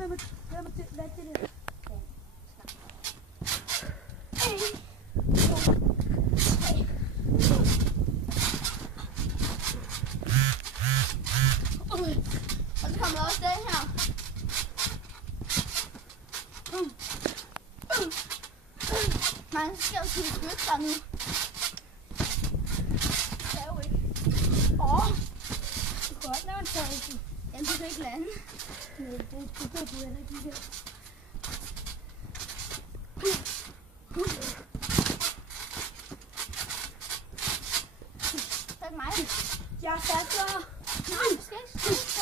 hvem er det? Hvad er det der? Og så kommer der også den her. Man skal jo sige skytte dig nu. Det er jo ikke. Du kan godt lave en salto. Jamen, du kan ikke lande. Nej, det kan du heller ikke lige her. Så er det mig. Jeg satser. Nej, du skal ikke.